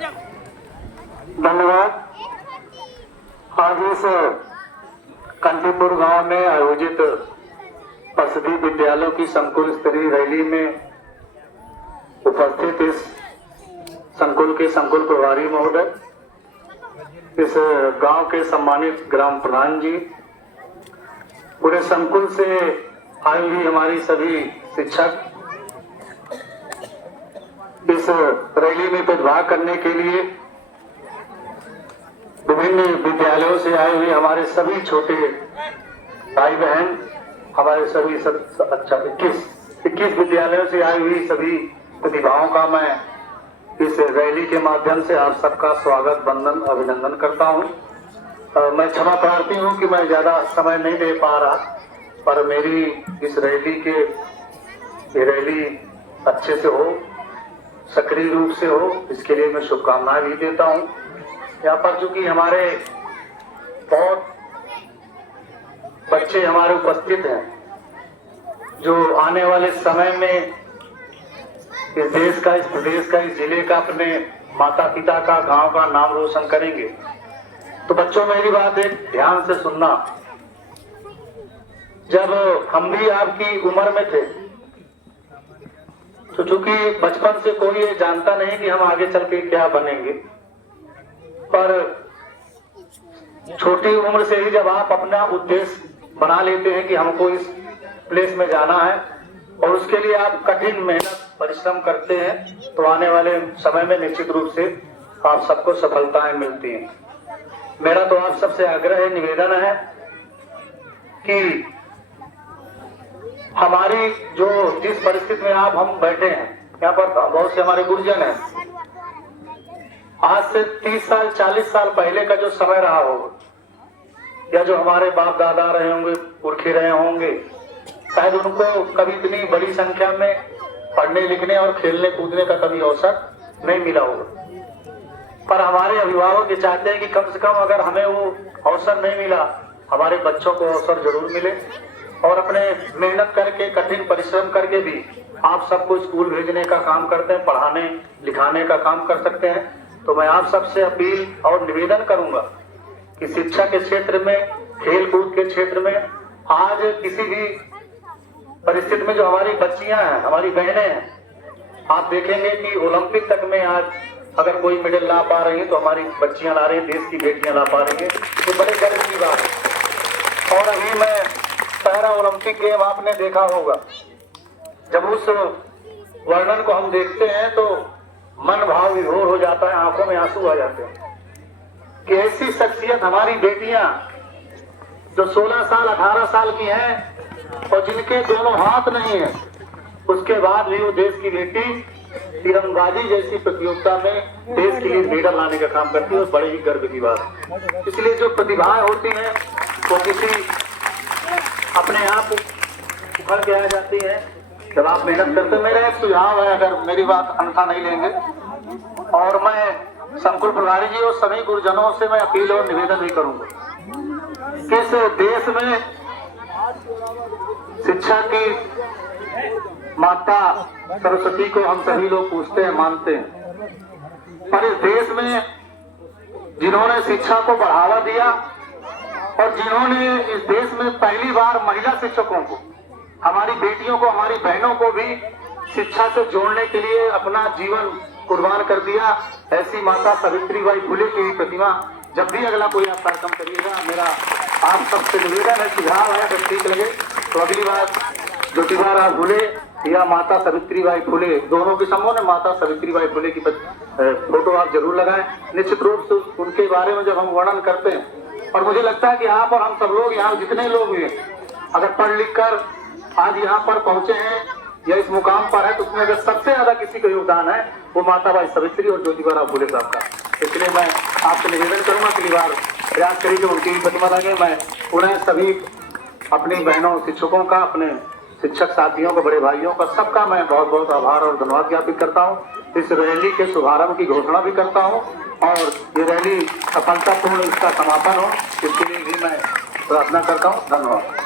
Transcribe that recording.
धन्यवाद। आज इस कंटीपुर गांव में आयोजित परिषदीय विद्यालयों की संकुल स्तरीय रैली में उपस्थित इस संकुल के संकुल प्रभारी महोदय, इस गांव के सम्मानित ग्राम प्रधान जी, पूरे संकुल से आई हुई हमारी सभी शिक्षक, इस रैली में प्रतिभाग करने के लिए विभिन्न विद्यालयों से आए हुए हमारे सभी छोटे भाई बहन, हमारे सभी 21 विद्यालयों से आई हुई सभी प्रतिभाओं का मैं इस रैली के माध्यम से आप सबका स्वागत, वंदन, अभिनंदन करता हूं। मैं क्षमा प्रार्थी हूं कि मैं ज्यादा समय नहीं दे पा रहा, पर मेरी इस रैली अच्छे से हो, सक्रिय रूप से हो, इसके लिए मैं शुभकामनाएं भी देता हूं। यहाँ पर चूंकि हमारे बहुत बच्चे हमारे उपस्थित हैं जो आने वाले समय में इस देश का, इस प्रदेश का, इस जिले का, अपने माता पिता का, गांव का नाम रोशन करेंगे, तो बच्चों मेरी बात एक ध्यान से सुनना। जब हम भी आपकी उम्र में थे तो चूंकि बचपन से कोई ये जानता नहीं कि हम आगे चल के क्या बनेंगे, पर छोटी उम्र से ही जब आप अपना उद्देश्य बना लेते हैं कि हमको इस प्लेस में जाना है और उसके लिए आप कठिन मेहनत परिश्रम करते हैं, तो आने वाले समय में निश्चित रूप से आप सबको सफलताएं मिलती हैं। मेरा तो आप सबसे आग्रह है, निवेदन है कि हमारी जो जिस परिस्थिति में हम बैठे हैं, यहाँ पर बहुत से हमारे गुरुजन हैं, आज से 30 साल 40 साल पहले का जो समय रहा होगा, या जो हमारे बाप दादा रहे होंगे, पुरखे रहे होंगे, शायद उनको कभी इतनी बड़ी संख्या में पढ़ने लिखने और खेलने कूदने का कभी अवसर नहीं मिला होगा, पर हमारे अभिभावक ये चाहते हैं कि कम से कम अगर हमें वो अवसर नहीं मिला, हमारे बच्चों को अवसर जरूर मिले, और अपने मेहनत करके, कठिन परिश्रम करके भी आप सबको स्कूल भेजने का काम करते हैं, पढ़ाने लिखाने का काम कर सकते हैं। तो मैं आप सबसे अपील और निवेदन करूंगा कि शिक्षा के क्षेत्र में, खेल कूद के क्षेत्र में, आज किसी भी परिस्थिति में जो हमारी बच्चियां हैं, हमारी बहनें हैं, आप देखेंगे कि ओलंपिक तक में आज अगर कोई मेडल ला पा रही है तो हमारी बच्चियां ला रही हैं, देश की बेटियां ला पा रही हैं, तो बड़े गर्व की बात है। और अभी मैं पैरा ओलंपिक गेम आपने देखा होगा, जब उस वर्णन को हम देखते हैं तो मन भाव विभोर हो जाता है, आंखों में आंसू आ जाते हैं कि ऐसी शख्सियत हमारी बेटियां जो 16 साल 18 साल की हैं और जिनके दोनों हाथ नहीं है, उसके बाद भी वो देश की बेटी तीरंदाजी जैसी प्रतियोगिता में देश के लिए मेडल लाने का काम करती है, और बड़े ही गर्व की बात है। इसलिए जो प्रतिभाएं होती हैं वो किसी अपने आप उभर के आ जाती है जब आप मेहनत करते हैं। मेरा एक सुझाव है, अगर मेरी बात अन्यथा नहीं लेंगे, और मैं संकुल प्रभारी जी और सभी गुरुजनों से मैं अपील और निवेदन भी करूंगा कि इस देश में शिक्षा की माता सरस्वती को हम सभी लोग पूजते हैं, मानते हैं, पर इस देश में जिन्होंने शिक्षा को बढ़ावा दिया और जिन्होंने इस देश में पहली बार महिला शिक्षकों को, हमारी बेटियों को, हमारी बहनों को भी शिक्षा से जोड़ने के लिए अपना जीवन कुर्बान कर दिया, ऐसी माता सावित्रीबाई फुले की प्रतिमा जब भी अगला कोई आप कार्यक्रम करिएगा, मेरा आप सबसे निवेदन है, सुझाव है, अगर ठीक लगे तो अगली बार ज्योतिबा फुले या माता सावित्रीबाई फुले, दोनों के समूह ने माता सावित्रीबाई फुले की फोटो आप जरूर लगाएं। निश्चित रूप से उनके बारे में जब हम वर्णन करते हैं, और मुझे लगता है कि यहाँ पर हम सब लोग, यहाँ जितने लोग हैं, अगर पढ़ लिख कर आज यहाँ पर पहुंचे हैं या इस मुकाम पर है, तो उसमें अगर सबसे ज्यादा किसी का योगदान है वो माता बाई सावित्री और ज्योतिबा फुले साहब का। इसलिए मैं आपसे निवेदन करूंगा अगली बार प्रयास करिए उनकी भी प्रतिमा लगे। मैं पुनः सभी अपनी बहनों शिक्षकों का, अपने शिक्षक साथियों का, बड़े भाइयों का, सबका मैं बहुत बहुत आभार और धन्यवाद ज्ञापित करता हूँ। इस रैली के शुभारंभ की घोषणा भी करता हूँ, और ये रैली सफलतापूर्ण इसका समापन हो, इसके लिए भी मैं प्रार्थना करता हूँ। धन्यवाद।